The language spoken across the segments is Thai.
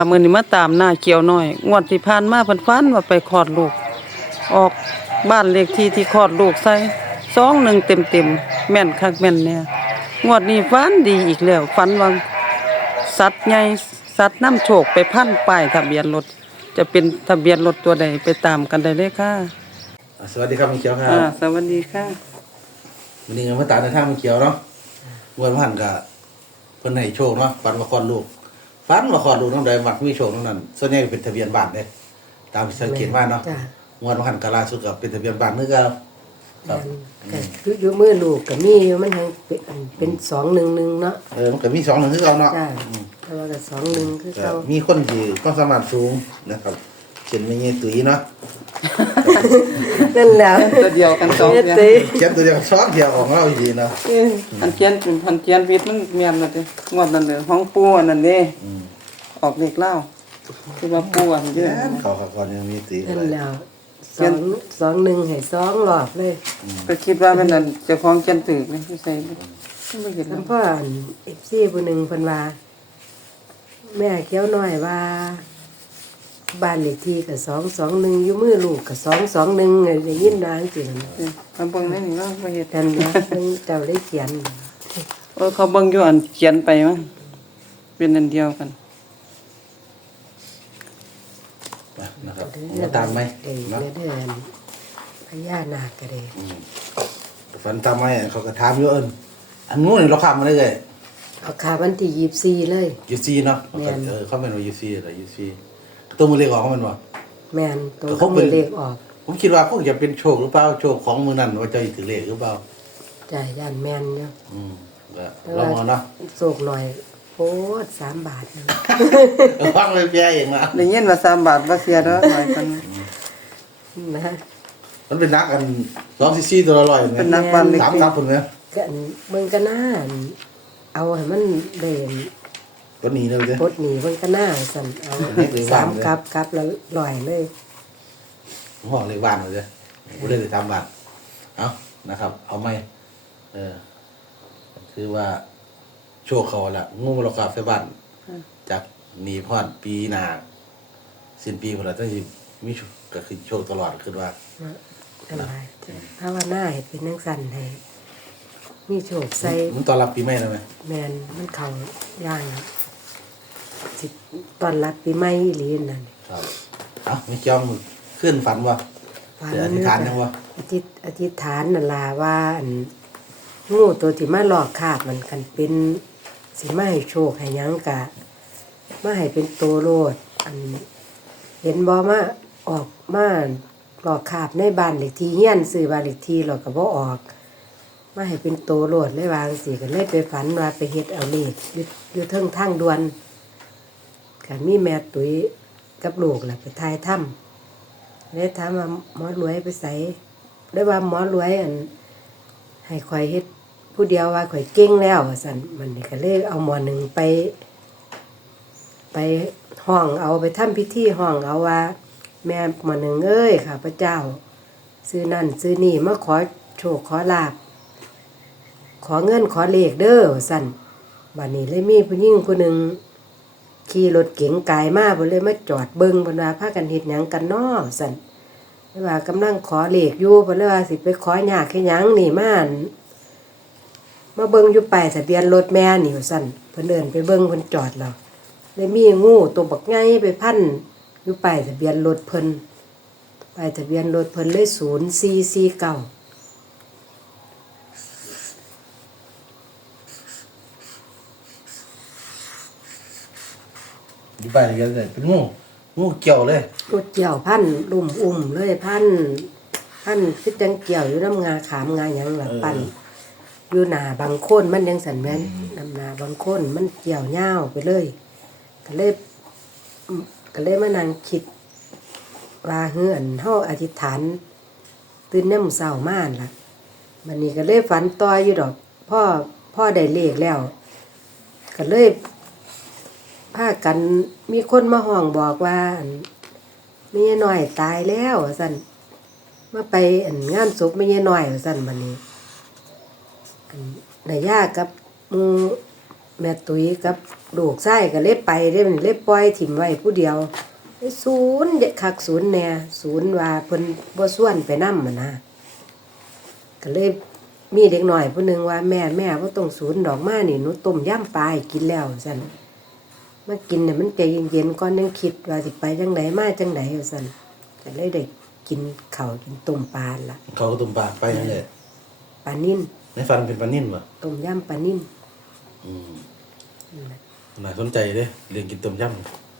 มื้อนี้มาตามหน้าเกี่ยวน้อยงวดที่ผ่านมาเพิ่นฝันว่าไปคลอดลูกออกบ้านเลขที่ที่คลอดลูกใส่21เต็มๆแม่นคักแม่นแน่งวดนี้ฝันดีอีกแล้วฝันว่าสัตว์ใหญ่สัตว์นำโชคไปพันป้ายทะเบียนรถจะเป็นทะเบียนรถตัวใดไปตามกันได้เลยค่ะสวัสดีครับมีเขียวครับสวัสดีค่ะวันนี้มาตามในทางมีเขียวเนาะวันพันกับเพิ่นให้โชคเนาะฝันว่าคลอดลูกฝันว่าคลอดลูกน้องใดมักมีโชคทั้งนั้นส่วนใหญ่เป็นทะเบียนบ้านเด้ตามที่สังเกตว่าเนาะวันพันกับล่าสุดก็เป็นทะเบียนบ้านคือเก่าครับคืออยู่มือลูกก็มีอยู่มันทั้งเป็น211เนาะมันก็มี2-1คือเก่าเนาะแต่ว่าก็21คือเก่ามีคนที่ความสามารถสูงนะครับเช่นแม่ใหญ่ตุ้ยเนาะนั่นแหละตัวเดียวกัน2เดือนเขียนตัวเดียว2เที่ยวของเราอีเนาะอันเขียนผิดมันแม่นแล้วเด้งวดนั้นเด้ของปู่อันนั้นเด้ออกเลขเล่าคือว่าปู่อันเด้เขาก่อนยังมีตีนั่นแล้ว21ให้2รอบเลยก็คิดว่าเป็นนั่นเจ้าของเขียนถูกนี่ใส่ไม่เห็นแล้วพ่อ FC ผู้นึงเพิ่นว่าแม่เขียวน้อยว่าบ้านเลขที่ก็221อยู่มือลูกก็221ได้ยินนางจังซี่คำเบิ่งนี่ว่าบ่เฮ็ดนั่นนะเพิ่นเจ้าได้เขียนเขาเบิ่งอยู่อันเขียนไปมั้งเป็นอันเดียวกันนะครับมาตามไหมเนาะพญานาคก็ได้ฝันตามไหมเขาก็ถามอยู่อันนู้นเราข้ามมาได้เลยเอาขาวันที่24เลย 24เนาะเขาเป็นว่า24อะไร24ตัวมือเลขออกเขาเป็นว่าแม่นตัวมือเลขออกผมคิดว่าคงจะเป็นโชคหรือเปล่าโชคของมือนั้นว่าจะถือเลขหรือเปล่าจ้ะย่านแม่นเนาะเราเอาเนาะโชคหน่อยโพด3 บาทนะฟังเลยแย่เองนะได้ยินว่า3 บาทบ่เสียเด้อหน่อยกันนะมันเป็นนักกัน2-4ตัวละ100 เป็นนักบ้านเลข 3คนเนี่ยก็เบิ่งกันหน้าเอาให้มันเด่นปดหนีเลยจ้ะปดหนีเบิ่งกันหน้าสั่นเอา3กับละ100เลยห้องเลขบ้านเลยจ้ะบ่ได้ทำบ้านเอานะครับเอาไหมคือว่าโชคเขาละงูเรากลับไปบ้านจากหนีพอดปีหน้าสิ้นปีพุ่นละจังสิมีก็คือโชคตลอดคือว่าอะไรภาวนาให้เป็นจังซั่นให้มีโชคใส่มันตอนรับปีใหม่แล้วมั้ยแม่นมันเข้าย่างสิตอนรับปีใหม่อีหลีนั่นครับมีเจ้ามือขึ้นฝันบ่อธิษฐานจังบ่อธิษฐานนั่นล่ะว่างูตัวที่มาหลอกคาบมันคันเป็นสิมาให้โชคให้หยังกะมาให้เป็นโตโลดเห็นบ่มาออกมาหลอกคาบในบ้านเลขที่เฮียนซื้อบ้านเลขที่หลอกก็บ่ออกมาให้เป็นโตโลดเลยวางสิก็เลยไปฝันว่าไปเฮ็ดเอาเลขอยู่เทิงทางด่วนก็มีแม่ตุ้ยกับลูกล่ะไปถ่ายถ้ำเลยถามว่าหมอรวยไปไสได้ว่าหมอรวยให้ข่อยเฮ็ดผู้เดียวว่าข่อยเก่งแล้วสั่นมันนี่ก็เลยเอาหมอหนึ่งไปห้องเอาไปทำพิธีห้องเอาว่าแม่หมอหนึ่งเอ้ยข้าพเจ้าซื้อนั่นซื้อนี่มาขอโชคขอลาภขอเงินขอเลขเด้อสั่นบัดนี้เลยมีผู้หญิงคนหนึ่งขี่รถเก๋งกายมาเพิ่นเลยมาจอดเบิ่งเพิ่นว่าพากันเฮ็ดหยังกันน้อสั่นว่ากำลังขอเลขอยู่เพิ่นเลยว่าสิไปขอยากเฮ็ดหยังนี่มาเบิ่งอยู่ป้ายทะเบียนรถแม่นี่ว่าซั่นเพิ่นเดินไปเบิ่งเพิ่นจอดแล้วเลยมีงูตัวบักใหญ่ไปพันอยู่ป้ายทะเบียนรถเพิ่นป้ายทะเบียนรถเพิ่นเลย0449 ดีไปเลยเป็นงูเกี่ยวเลยงูเกี่ยวพันลุ่มเลยพันคือจังเกี่ยวอยู่น้ำงาขามงาหยังล่ะปั่นอยู่หน้าบางโคนมันยังสั่นแม่นน้ำหน้าบางโคนมันเกี่ยวยาวไปเลยก็เลยมานั่งคิดว่าเฮือนเฮาอธิษฐานตื่นนำเช้ามาล่ะบัดนี้ก็เลยฝันต่ออยู่ดอกพ่อได้เลขแล้วก็เลยพากันมีคนมาห้องบอกว่าแม่น้อยตายแล้วว่าซั่นมาไปงานศพแม่น้อยว่าซั่นบัดนี้นายย่ากับแม่ตุ้ยกับลูกชายก็เลยไปเด้มันเลยปล่อยถิ่มไว้ผู้เดียวศูนย์เด็กคักศูนย์แน่ศูนย์ว่าเพิ่นบ่ส่วนไปนำนะก็เลยมีเด็กน้อยผู้หนึงว่าแม่บ่ต้องศูนย์ดอกมานี่หนูต้มยำปลาให้กินแล้วซั่นมากินน่ะมันใจเย็นๆก่อนยังคิดว่าสิไปจังไดมาจังไดว่าซั่นก็เลยได้กินข้าวกินต้มปลาล่ะเขาก็ตุ่มปลาไปนั่นแหละปลานิ่นในฟันเป็นปลานิ่มบ่ต้มยำปลานิ่นอืมน่าสนใจเด้เรื่องกินต้มยำ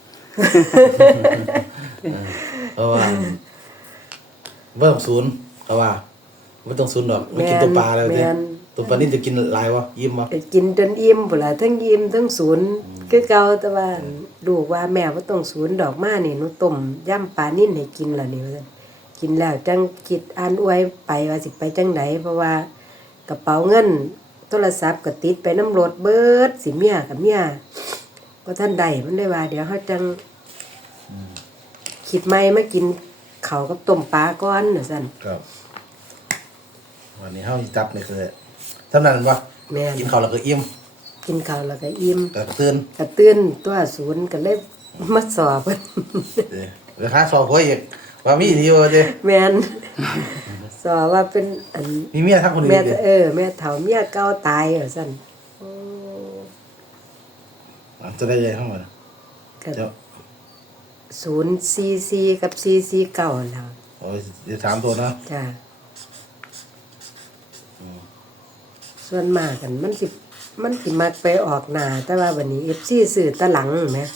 เพราะว่าเบิ่มศูนย์เขาว่าไม่ต้องศูนย์ดอกไม่กินต้มปลาแล้วเด้ต้มปลานิ่มจะกินหลายวะยิ้มบ่ก็กินจนอิ่มพุ่นล่ะทั้งอิ่มทั้งศูนย์คือเก่าแต่ว่าลูกว่าแม่บ่ต้องศูนย์ดอกมานี่หนูต้มยำปลานิ่นให้กินล่ะนี่ว่าซั่นกินแล้วจังคิดอ่านอวยไปว่าสิไปจังไดเพราะว่ากระเป๋าเงินโทรศัพท์ก็ติดไปน้ำรถเบิดสิเมียกับเมียบ่ทันได้มันได้ว่าเดี๋ยวเฮาจังคิดใหม่มากินข้าวกับต้มปลาก่อนว่าซั่นครับวันนี้เฮาสิจับนี่คือเท่านั้นบ่แม่นกินข้าวแล้วก็อิ่มกินข้าวแล้วก็อิ่มก็ตื่นก็ตื่นตัวศูนย์ก็เลยมาสอบเพิ่นเดี๋ยวหาสอบเพิ่นอีกว่ามีดีบ่เด้แม่นสอบว่าเป็นอันมีเมียทั้งคนอื่แม่นเด้แม่เฒ่าเมียเก่าตายว่าซั่นโอ้จะได้ยังเข้ามาก็เดี๋ยว 044กับ449แล้วโอ้ยเดี๋ยวถามตัวนะจ้ะส่วนมากกันมันสิมักไปออกหน้าแต่ว่าวันนี้ FC ซื้อตะหลังแหม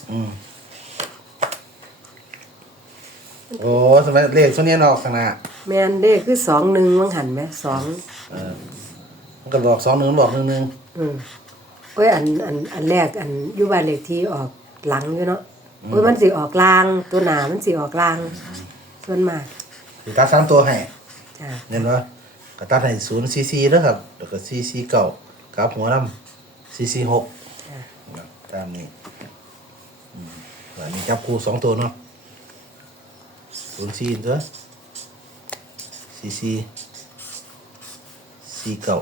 โอ้สมัยเลขช่วงนี้ออกข้างหน้าแม่นเด้คือ21วังหันแหม2 มันก็บอก21บอก11 โอ้ยอันแรกอันอยู่บ้านเลขที่ออกหลังอยู่เนาะโอ้ยมันสิออกลางตัวหน้ามันสิออกลางส่วนมากสิตัด3ตัวให้จ้ะเห็นบ่ก็ตัดให้044แล้วครับแล้วก็449กับหัวนำ446 จ้ะตามนี้วันนี้จับคู่2ตัวเนาะ04ตัว44 49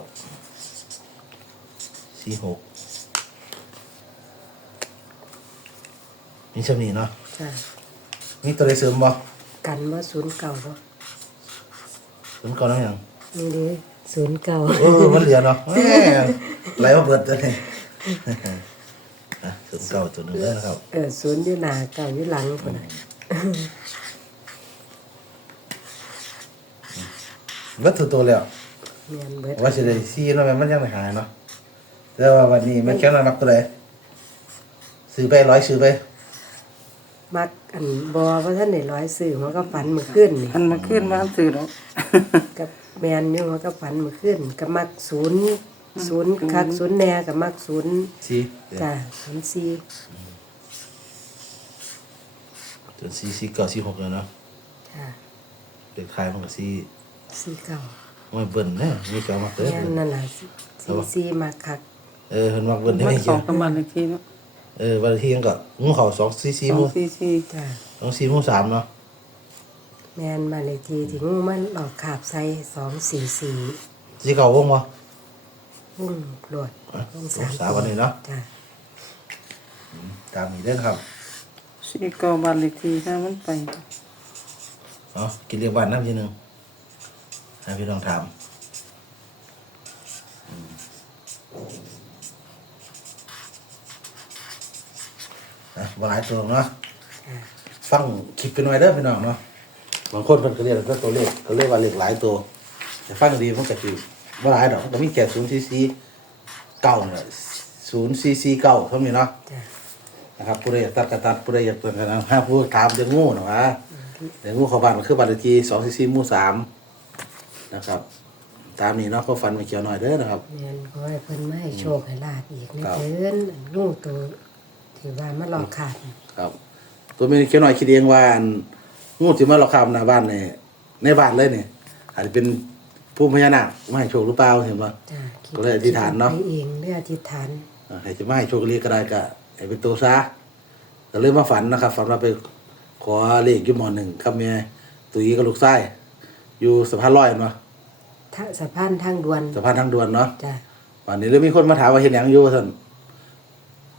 46มีสำนีเนาะจ้ะมีตัวใดเสริมบ่กันว่า09บ่เสริมก่อนแล้วยังนี่เด้09 มันเหลือเนาะแหมไหลมาเบิดเลยเสริมเก่าตัวหนึงแล้วนะครับ 0อยู่หน้าเก้าอยู่หลังพุ่นน่ะเบิดตัวแล้วแม่นเบิดว่าสิได้ซีเนาะแม่นมันยังไม่หายเนาะแต่ว่าวันนี้มันแค่นั้นมักตัวใดซื้อไป100ซื้อไปมักอันบ่ว่าท่านได้ร้อยซื้อหัวก็ฝันมื้อคืนนี่อันมาขึ้นมาซื้อดอกกับแม่นอยู่หัวก็ฝันมื้อคืนก็มัก0คัก0แน่ก็มัก0 ซีจ้ะ04 จนซีเก่าซี6แล้วเนาะจ้ะเด็กขายมันก็ซี 49 ไม่เบิ่นเด้อมีเก่ามักเด้อแม่นนั่นล่ะ44มักคักเพิ่นมักเบิ่นได้มันไม่สเกี่อย งประมาณนาทีเนาะวันที่ยังก็งูเข่า244หมู่ 244 จ้ะ 244หมู่3เนาะแม่นมาเลยทีที่งูมันออกขาบใส่244 สิเก่าวงบ่หุ้งโลดหุ้งสามวันนี้เนาะจ้ะตามนี้เด้อครับ 49บ้านเลขที่ถ้ามันไปกินเรียกบ้านน้ำทีหนึงให้พี่น้องถามบ่หลายตัวเนาะจ้ะฟังคลิปกันไว้เด้อพี่น้องเนาะบางคนเพิ่นก็เรียกว่าตัวเลขก็เรียกว่าเลขหลายตัวแต่ฟังดีมันก็คือบ่หลายดอกมันก็มีแค่044 9เนี่ย0449เท่านี้เนาะจ้ะนะครับผู้ใดอยากตัดก็ตัดผู้ใดอยากเตือนกันนะผู้ถามจะงูนะวะเดี๋ยวงูเข้าบ้านมันคือบ้านเลขที่244หมู่3นะครับตามนี้เนาะก็ฟันไม่เกี่ยวหน่อยเด้อนะครับแม่นขอให้เพิ่นมาให้โชคให้ลาภอีกนะเพิ่นงูตัวที่ว่ามันหลอกขาดครับ ตัวไม่เกี่ยวหน่อยคิดเองว่าอันงูที่มาเราข้ามหน้าบ้านในบ้านเลยเนี่ยอาจจะเป็นผู้พญานาคมาให้โชคหรือเปล่าเห็นป่ะจ้ะคิดก็เลยอธิษฐานเนาะไปเองเรื่องอธิษฐานให้จะมาให้โชคเรียกก็ได้ก็ให้เป็นตัวซะก็เลยมาฝันนะครับฝันว่าไปขอเลขอยู่หมอหนึ่งครับเมียตุ้ยกับลูกไส้อยู่สะพานลอยเนาะสะพานทางด่วนสะพานทางด่วนเนาะจ้ะวันนี้เลยมีคนมาถามว่าเห็นหยังอยู่ท่าซั่น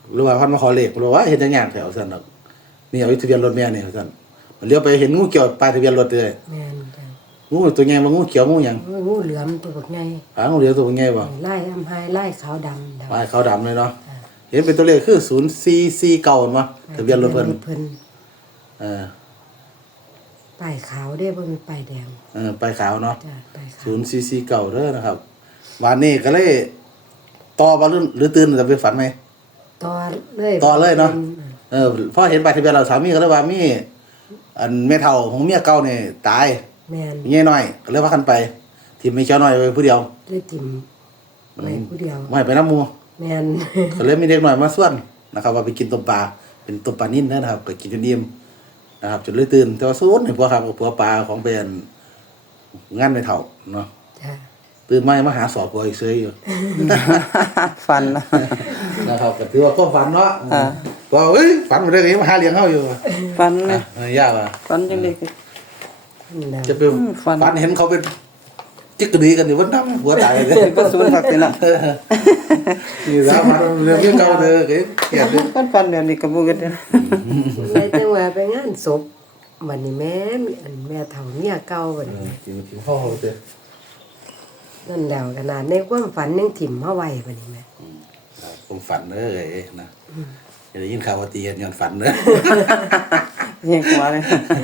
หรือว่าพันมาขอเลขหรือว่าเห็นจังอย่างแถวซั่นดอกนี่เอาทะเบียนรถแม่นี่ซั่นเลี้ยวไปเห็นงูเขียวป้ายทะเบียนรถเลยแม่นจ้ะงูตัวใหญ่บ่งูเขียวงูหยังงูเหลือมตัวบักใหญ่งูเหลือตัวใหญ่บ่ไล่อำไห้ไล่ขาวดำป้ายขาวดำเลยเนาะเห็นเป็นตัวเลขคือ0449เห็นบ่ทะเบียนรถเพิ่น เออป้ายขาวเด้บ่มีป้ายแดงป้ายขาวเนาะจ้ะป้ายขาว 0449เด้อนะครับวันนี้ก็เลยต่อบ่หรือตื่นจะไปฝันไหมต่อเลยต่อเลยเนาะ พอเห็นป้ายทะเบียนเราสามีก็เลยว่ามีอันแม่เฒ่าของเมียเก่านี่ตายแม่นเมียน้อยก็เลยว่ากันไปที่ไม่เจ้าน้อยไปผู้เดียวเลยติ่มไว้ผู้เดียวไม่ให้ไปน้ำหมูแม่นก็เลยมีเด็กน้อยมาส่วนนะครับ ว่าไปกินต้มปลาเป็นต้มปลานิ่นนะครับก็กินจนอิ่มนะครับจนเลยตื่นแต่ว่าซูนเห็นพวกครับผัวปลาของเป็นงานไม่เท่าเนาะจ้ะตื่นมาหาสอบผัวอีกเซยอยู่ฝันนะนะครับก็ถือว่าความฝันเนาะอ่าว่าเอ้ยฝันมาได้ไงมาหาเลี้ยงเฮาอยู่ฝันเลยยากอ่ะฝันจังได๋ก็นั่นแหละจะเป็นฝันฝันเห็นเขาเป็นจิกกระดีกันอยู่วันนั้นหัวตายเลยก็สูญคักสินะนี่สามันเรื่องเก่าเด้อเกลียดเลยฝันแบบนี้ก็บ่เกิดเด้อเลยจังว่าไปงานศพวันนี้แม่มีอันแม่เฒ่าเมียเก่าบัดนี้กินพ่อเขาเด้อนั่นแล้วขนาดในความฝันยังถิ่มเฮาไว้บัดนี้แม่ผมฝันเด้อเอ้ยนะอย่าได้ยินข่าวว่าตีกันย้อนฝันเด้อยังกว่าเลย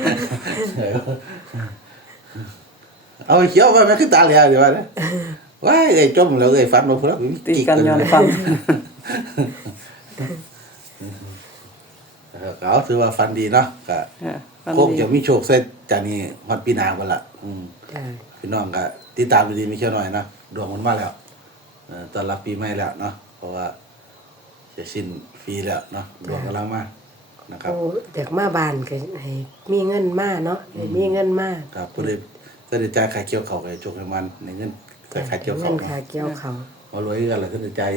เอาไอ้เขียวมามันคือตาเหลียวเดี๋ยวว่านะว้ายไอ้จมแล้วไอ้ฝันมาพุ่นแล้วตีกันย้อนฝันก็ถือว่าฝันดีเนาะก็ฝันคงดีจะมีโชคใส่จากนี้ฮอดปีหน้าพุ่นล่ะจ้ะพี่น้องก็ติดตามดีๆมีเขียวหน่อยนะดวงมันมาแล้วตอนรับปีใหม่แล้วเนาะเพราะว่าจะสิ้นปีแล้วเนาะดวงกำลังมานะครับโอ้จากมาบ้านก็ให้มีเงินมาเนาะให้มีเงินมาครับผู้ใดจะได้จ่ายค่าเกี่ยวเขาก็ให้โชคให้มันในเงินค่าเกี่ยวเงิเขานเนาะค่าเกี่ยวเขามารวยกันแหละท่านใจ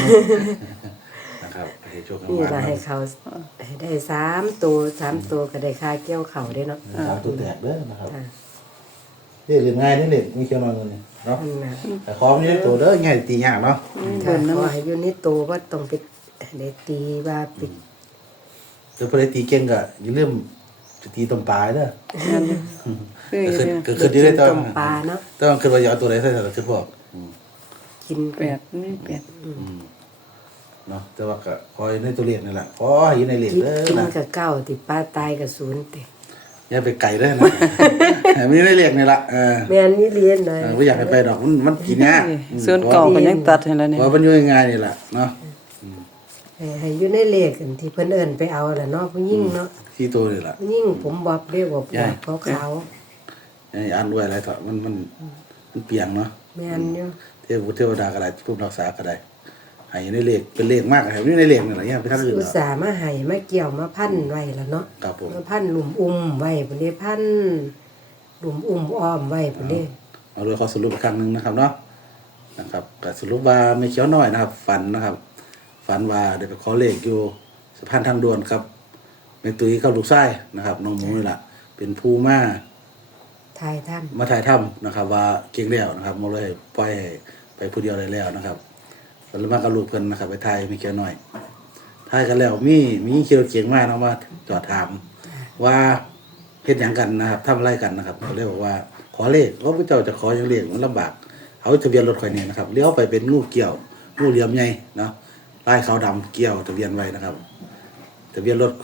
นะครับให้โชคให้นี่มันก็ให้เขาให้ได้3ตัวก็ได้ค่าเกี่ยวเขาได้เนาะตามตัวแตกเด้อนะครับจ้ะเรียกง่ายนี่เด็กมีเขียวน้อยเงินนี่เนาะนั่นน่ะแต่ขอมีตัวเด้อง่ายตียากเนาะค่ะขอให้อยู่ในตัวว่าต้องไปได้ตีว่าไปแต่ผู้ใดตีเก่งก็อย่าลืมจะตีต้มปลาเด้อคืออยู่เด้อก็คือได้ตอนต้มปลาเนาะต้องคิดว่าอย่าเอาตัวใดใส่แต่คิดบอกอืมกินแปดนี่แปดเนาะแต่ว่าก็ขออยู่ในตัวเลขนี่แหละขอให้อยู่ในเลขกินเด้อกินนะกับเก้าที่ปลาตายกับ0ติอย่าไปไกลเด้อนะ ให้มีในเลขนี่ล่ะแม่นนี่เรียนหน่อยบ่อยากให้ไปดอกมันกินยากส่วนเก่าก็ยังตัดให้แล้วนี่ว่ามันอยู่ง่ายๆนี่ล่ะเนาะให้อยู่ในเลขอันที่เพิ่นเอิ้นไปเอาล่ะเนาะผู้หญิงเนาะที่ตัวนี่ล่ะผู้หญิงผมบอบเรียกว่าใช่ขาวให้อ่านด้วยอะไรเถอะมันเปียงเนาะๆแม่นอยู่เทวดาก็ได้ผู้รักษาก็ได้ให้ในเลขเป็นเลขมากให้อยู่ในเลขนี่ล่ะอย่าไปทางอื่นอุหรตอกส่าห์มาให้มาเกี่ยวมาพันไว้ล่ะเนาะครับผมมาพันหลุมไว้พุ่นนี้พันหลุมอ้อมไว้พุ่นนี้เอาเลยขอสรุปอีกครั้งหนึงนะครับเนาะนะครับก็สรุปว่าไม่เขียวน้อยนะครับ ฝันนะครับ ฝันว่าได้ไปขอเลขอยู่สะพานทางด่วนครับแม่ตุ้ยกับลูกชายนะครับน้องหมูนี่ล่ะเป็นผู้มาทายท่านมาถ่ายถ้ำนะครับ ว่าเก่งแล้วนะครับมาเลยปล่อยให้ไปผู้เดียวได้แล้วนะครับแล้วมากับลูกเพิ่นนะครับ ไปถ่ายมีแค่น้อยถ่ายกันแล้วมีเคียวเก่งมากนะว่าจอดถามว่าเฮ็ดหยังกันนะครับทำอะไรกันนะครับเขาเลยบอกว่าขอเลขเพราะพระเจ้าจะขออย่างเลขมันลำบากเอาทะเบียนรถข่อยนี่นะครับเลี้ยวไปเป็นงูเกี่ยวงูเหลี่ยมใหญ่เนาะลายขาวดำเกี่ยวทะเบียนไว้นะครับ ทะเบียนรถ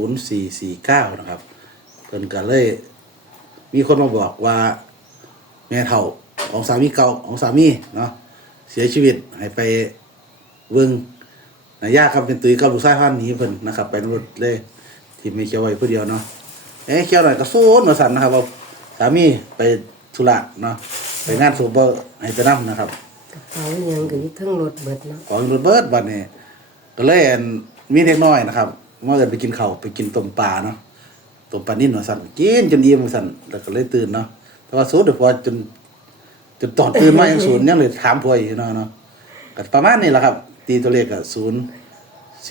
0449นะครับเพิ่นก็เลย มีคนมาบอกว่าแม่เฒ่าของสามีเก่าของสามีเนาะเสียชีวิตให้ไปเบิ่งนายาครับเป็นตุ้ยกับลูกชายพาหนีเพิ่นนะครับ ไปรถเลยที่ไม่เขียวไว้ผู้เดียวเนาะเขียวหน่อยก็สู้ว่าสั่นนะครับว่าสามีไปธุระเนาะไปงานศพบ่ให้ไปนํนะครับกระเป๋าอิหยังก็อยู่เทั้งรถเบิดเนาะของรถเบิดบัดนี้ก็เลยมีเด็กน้อยนะครับมาเอิ้นไปกินข้าวไปกินต้มปลาเนาะต้มปลานิ่นว่าสั่นกินจนอิ่มว่าสั่นแล้วก็เลยตื่นเนาะแต่ว่าสูดพอจนตอนตื่นมายังศูนย์ยังเลยถามพ่ออีกเนาะก็ประมาณนี้แหละครับ ตีตัวเลขก็0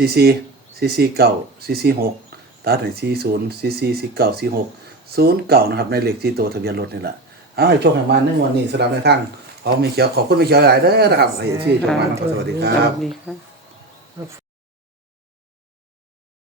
44 เก้า44 6ตัดให้40 44 49 46 09นะครับในเลขที่ตัวทะเบียนรถนี่แหละเอาให้โชคให้มาในวันนี้สำหรับในทางขอมีเขียวขอบคุณมีเขียวหลายเด้อนะครับให้ชื่อโชคมาสวัสดีคสรัวับสดีค่ะ